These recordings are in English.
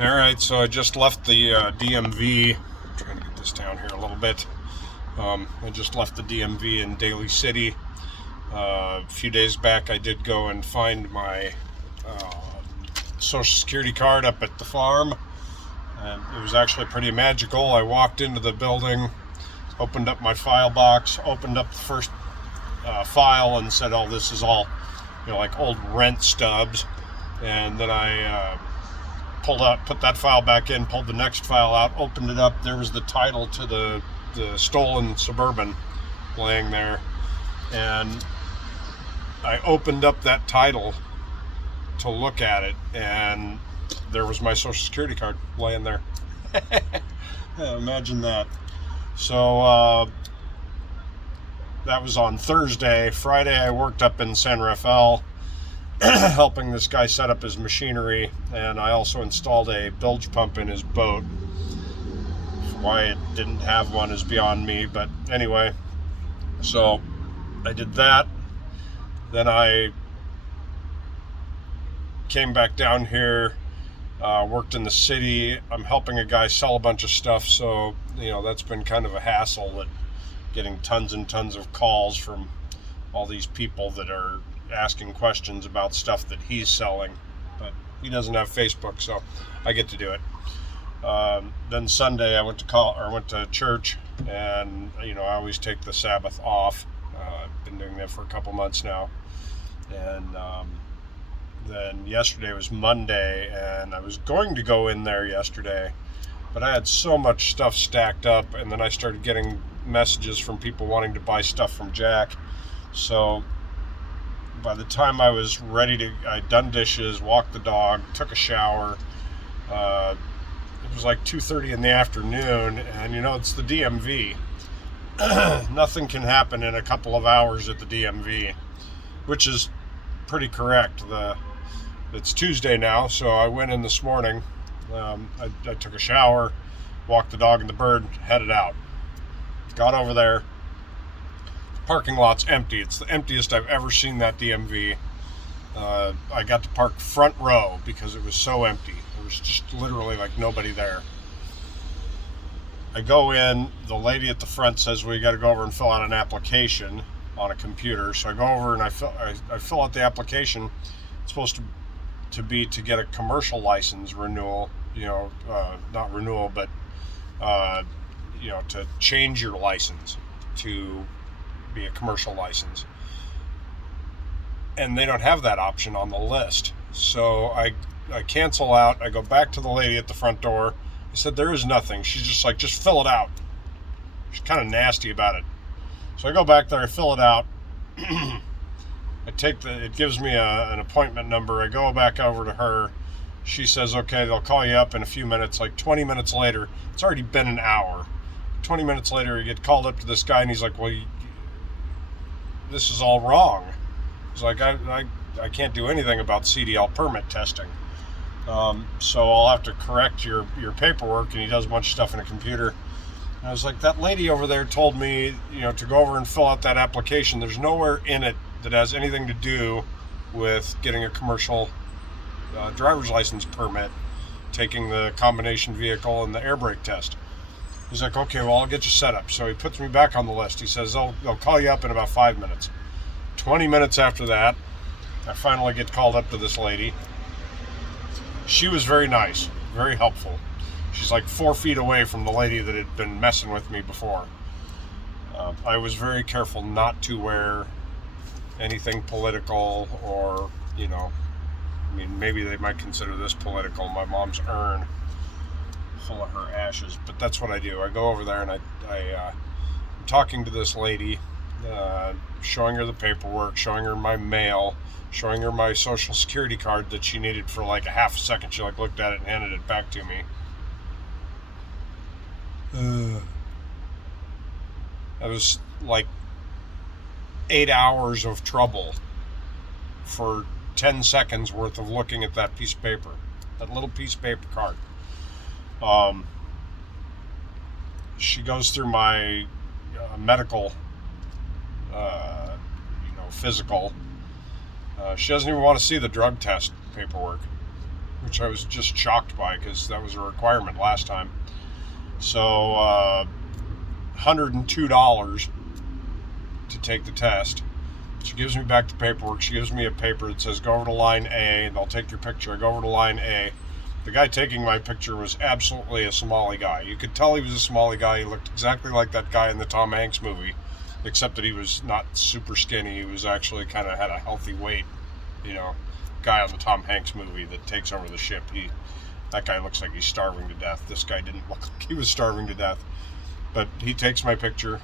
All right, so I just left the DMV. I'm trying to get this down here a little bit. I just left the DMV in Daly City. A few days back, I did go and find my Social Security card up at the farm. And it was actually pretty magical. I walked into the building, opened up my file box, opened up the first file, and said, "Oh, this is all, like old rent stubs." And then I put that file back in, pulled the next file out, opened it up. There was the title to the stolen Suburban laying there, and I opened up that title to look at it, and there was my Social Security card laying there. Yeah, imagine that. So that was on Thursday. Friday, I worked up in San Rafael helping this guy set up his machinery, and I also installed a bilge pump in his boat. Why it didn't have one is beyond me, but anyway, so I did that. Then I came back down here, worked in the city. I'm helping a guy sell a bunch of stuff, so that's been kind of a hassle, getting tons and tons of calls from all these people that are asking questions about stuff that he's selling, but he doesn't have Facebook, so I get to do it. Then Sunday I went to church, and I always take the Sabbath off. I've been doing that for a couple months now, and then yesterday was Monday, and I was going to go in there yesterday, but I had so much stuff stacked up, and then I started getting messages from people wanting to buy stuff from Jack. So by the time I was ready I'd done dishes, walked the dog, took a shower. It was like 2:30 in the afternoon, and it's the DMV. Nothing can happen in a couple of hours at the DMV, which is pretty correct. It's Tuesday now, so I went in this morning. I took a shower, walked the dog and the bird, headed out. Got over there. Parking lot's empty. It's the emptiest I've ever seen that DMV. I got to park front row because it was so empty. There was just literally like nobody there. I go in, the lady at the front says, "Well, you got to go over and fill out an application on a computer." So I go over and I fill out the application. It's supposed to be to get a commercial license renewal, not renewal, but to change your license to be a commercial license, and they don't have that option on the list. So I cancel out. I go back to the lady at the front door. I said, "There is nothing." She's just like, "Just fill it out." She's kind of nasty about it. So I go back there, I fill it out. It gives me an appointment number. I go back over to her. She says, "Okay, they'll call you up in a few minutes." Like 20 minutes later, it's already been an hour. 20 minutes later, you get called up to this guy, and he's like, "Well, this is all wrong." He's like, I can't do anything about CDL permit testing. So I'll have to correct your paperwork. And he does a bunch of stuff in a computer. And I was like, that lady over there told me, to go over and fill out that application. There's nowhere in it that has anything to do with getting a commercial driver's license permit, taking the combination vehicle and the air brake test. He's like, "Okay, well, I'll get you set up." So he puts me back on the list. He says, they'll call you up in about 5 minutes. 20 minutes after that, I finally get called up to this lady. She was very nice, very helpful. She's like 4 feet away from the lady that had been messing with me before. I was very careful not to wear anything political or, maybe they might consider this political. My mom's urn full of her ashes, but that's what I do. I go over there and I'm talking to this lady, showing her the paperwork, showing her my mail, showing her my Social Security card that she needed for like a half a second. She looked at it and handed it back to me. That was like 8 hours of trouble for 10 seconds worth of looking at that piece of paper, that little piece of paper card. She goes through my medical, physical. She doesn't even want to see the drug test paperwork. which I was just shocked by because that was a requirement last time. So $102 to take the test. She gives me back the paperwork. She gives me a paper that says go over to line A and I'll take your picture. I go over to line A. The guy taking my picture was absolutely a Somali guy. You could tell he was a Somali guy. He looked exactly like that guy in the Tom Hanks movie, except that he was not super skinny. He was actually kind of had a healthy weight, guy on the Tom Hanks movie that takes over the ship. That guy looks like he's starving to death. This guy didn't look like he was starving to death. But he takes my picture.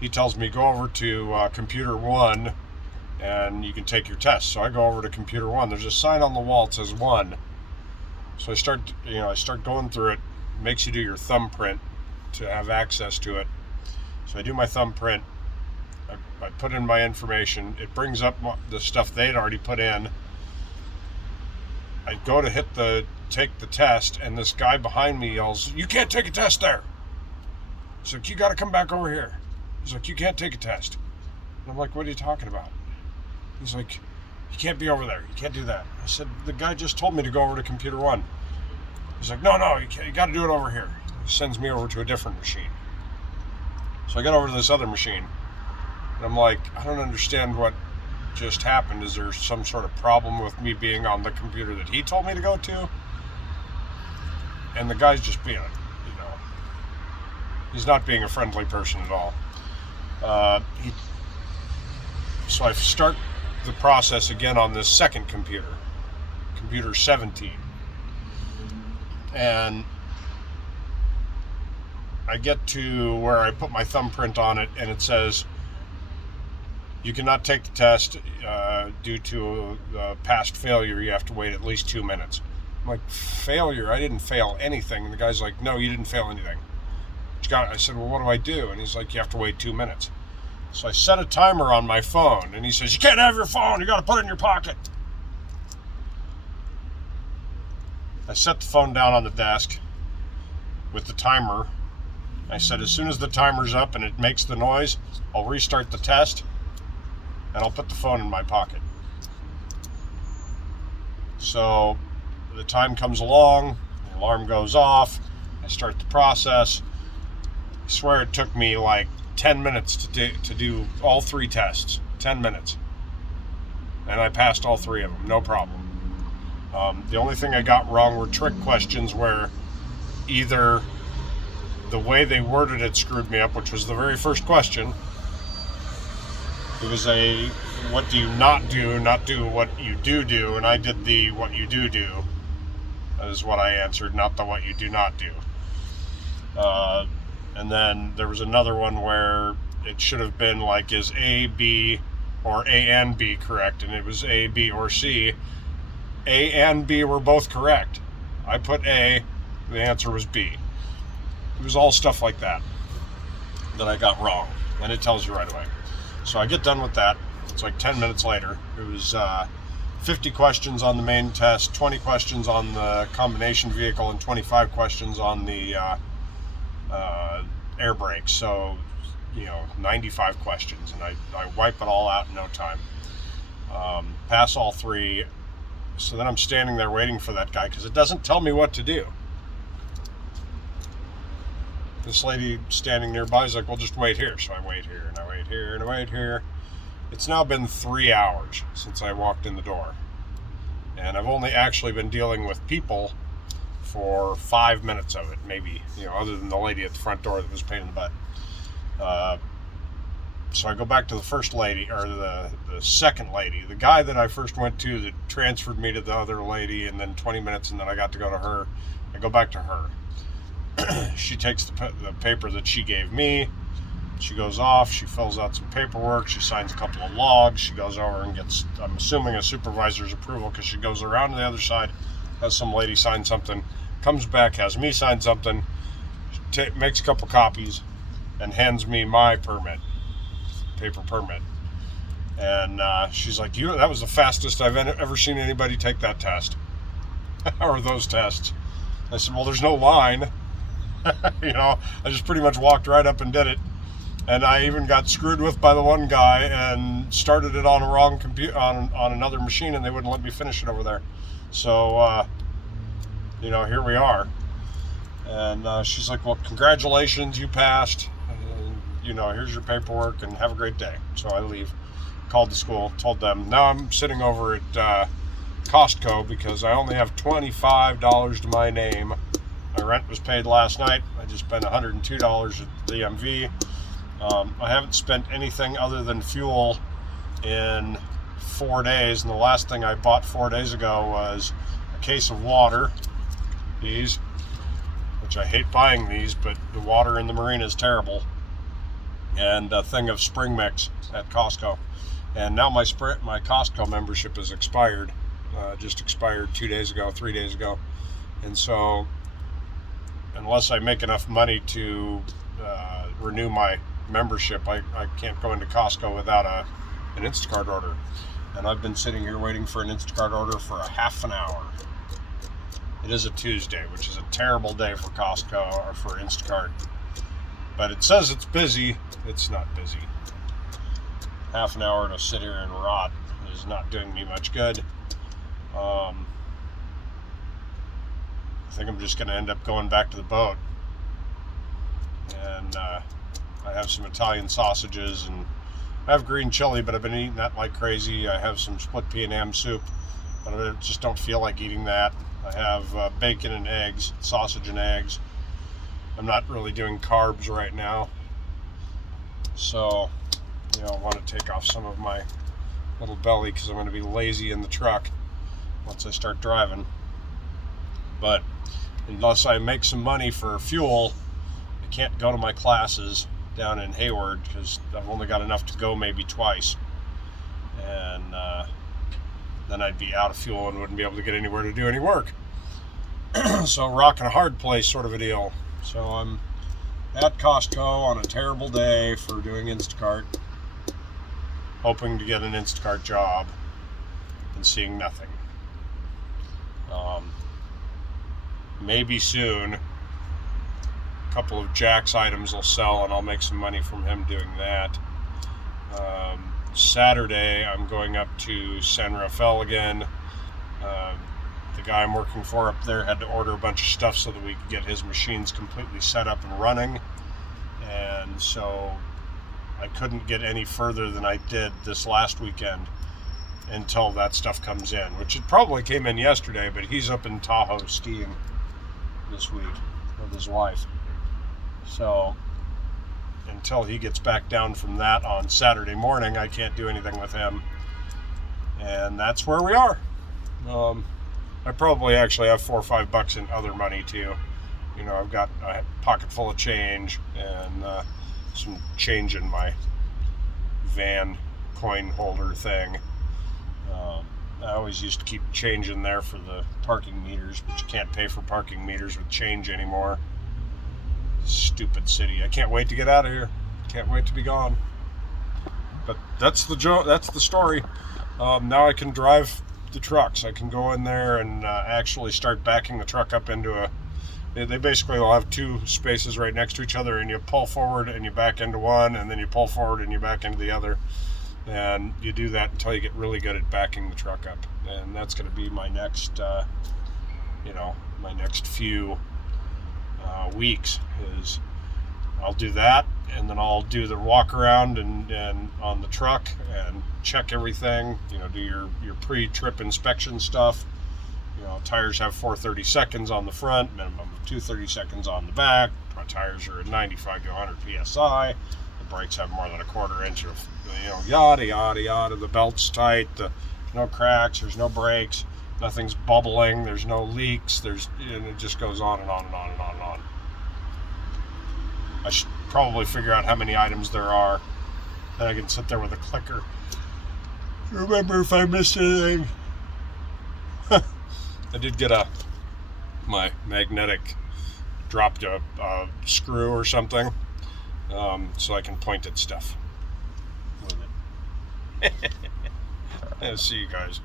He tells me go over to computer 1 and you can take your test. So I go over to computer 1. There's a sign on the wall that says 1. So I start going through it. It makes you do your thumbprint to have access to it. So I do my thumbprint. I put in my information. It brings up the stuff they'd already put in. I go to take the test, and this guy behind me yells, "You can't take a test there." He's like, "You got to come back over here." He's like, "You can't take a test." And I'm like, "What are you talking about?" He's like, "You can't be over there. You can't do that." I said, "The guy just told me to go over to computer 1. He's like, No, you got to do it over here." He sends me over to a different machine. So I get over to this other machine, and I'm like, I don't understand what just happened. Is there some sort of problem with me being on the computer that he told me to go to? And the guy's just being, he's not being a friendly person at all. So I start the process again on this second computer 17. And I get to where I put my thumbprint on it, and it says, "You cannot take the test due to past failure. You have to wait at least 2 minutes." I'm like, "Failure? I didn't fail anything." And the guy's like, "No, you didn't fail anything." I said, "Well, what do I do?" And he's like, "You have to wait 2 minutes." So I set a timer on my phone, and he says, "You can't have your phone. You got to put it in your pocket." I set the phone down on the desk with the timer. I said, as soon as the timer's up and it makes the noise, I'll restart the test, and I'll put the phone in my pocket. So the time comes along, the alarm goes off, I start the process. I swear it took me like 10 minutes to do all 3 tests. 10 minutes. And I passed all 3 of them, no problem. The only thing I got wrong were trick questions where either the way they worded it screwed me up, which was the very first question. It was a, what do you not do what you do, and I did the what you do, that is what I answered, not the what you do not do. And then there was another one where it should have been like, is A, B, or A and B correct? And it was A, B, or C. A and B were both correct. I put A, the answer was B. It was all stuff like that I got wrong, and it tells you right away. So I get done with that. It's like 10 minutes later. It was 50 questions on the main test, 20 questions on the combination vehicle, and 25 questions on the air brakes. So, 95 questions, and I wipe it all out in no time. Pass all 3. So then I'm standing there waiting for that guy because it doesn't tell me what to do. This lady standing nearby is like, "Well, just wait here." So I wait here, and I wait here, and I wait here. It's now been 3 hours since I walked in the door. And I've only actually been dealing with people for 5 minutes of it, maybe, other than the lady at the front door that was a pain in the butt. So I go back to the first lady, or the second lady, the guy that I first went to that transferred me to the other lady, and then 20 minutes, and then I got to go to her. I go back to her. She takes the paper that she gave me. She goes off. She fills out some paperwork. She signs a couple of logs. She goes over and gets, I'm assuming, a supervisor's approval, because she goes around to the other side, has some lady sign something, comes back, has me sign something, makes a couple copies, and hands me my permit. Paper permit. And she's like, that was the fastest I've ever seen anybody take that test. Or those tests. I said, well, there's no line. I just pretty much walked right up and did it. And I even got screwed with by the one guy and started it on a wrong computer, on another machine, and they wouldn't let me finish it over there. So, here we are. And she's like, well, congratulations, you passed. Here's your paperwork and have a great day. So I leave. Called the school, told them. Now I'm sitting over at Costco because I only have $25 to my name. My rent was paid last night. I just spent $102 at the DMV. I haven't spent anything other than fuel in 4 days, and the last thing I bought 4 days ago was a case of water. These, which I hate buying these, but the water in the marina is terrible. And a thing of spring mix at Costco. And now my Costco membership is expired. Just expired 3 days ago. And so, unless I make enough money to renew my membership, I can't go into Costco without an Instacart order. And I've been sitting here waiting for an Instacart order for a half an hour. It is a Tuesday, which is a terrible day for Costco or for Instacart. But it says it's busy. It's not busy. Half an hour to sit here and rot is not doing me much good. I think I'm just going to end up going back to the boat. And I have some Italian sausages, and I have green chili, but I've been eating that like crazy. I have some split pea and ham soup, but I just don't feel like eating that. I have bacon and eggs, sausage and eggs. I'm not really doing carbs right now. So, I want to take off some of my little belly because I'm going to be lazy in the truck once I start driving. But unless I make some money for fuel, I can't go to my classes down in Hayward because I've only got enough to go maybe twice. And then I'd be out of fuel and wouldn't be able to get anywhere to do any work. So rock and a hard place sort of a deal. So I'm at Costco on a terrible day for doing Instacart, hoping to get an Instacart job and seeing nothing. Maybe soon a couple of Jack's items will sell and I'll make some money from him doing that. Saturday I'm going up to San Rafael again. The guy I'm working for up there had to order a bunch of stuff so that we could get his machines completely set up and running. And so I couldn't get any further than I did this last weekend until that stuff comes in, which it probably came in yesterday, but he's up in Tahoe skiing this week with his wife. So until he gets back down from that on Saturday morning, I can't do anything with him. And that's where we are. I probably actually have $4 or $5 in other money too. I've got a pocket full of change and some change in my van coin holder thing. I always used to keep change in there for the parking meters, but you can't pay for parking meters with change anymore. Stupid city. I can't wait to get out of here. Can't wait to be gone. But that's the story. Now I can drive the trucks. I can go in there and actually start backing the truck up into they basically will have two spaces right next to each other, and you pull forward and you back into one, and then you pull forward and you back into the other, and you do that until you get really good at backing the truck up. And that's going to be my next my next few weeks is I'll do that, and then I'll do the walk around and on the truck and check everything, do your pre-trip inspection stuff. Tires have 430 seconds on the front, minimum of 230 seconds on the back. My tires are at 95 to 100 psi. The brakes have more than a quarter inch of, yada yada yada. The belt's tight. There's no cracks. There's no breaks. Nothing's bubbling. There's no leaks. It just goes on and on and on and on and on. I should probably figure out how many items there are. Then I can sit there with a clicker. Remember if I missed anything. I did get my magnetic dropped a screw or something, so I can point at stuff with it. See you guys.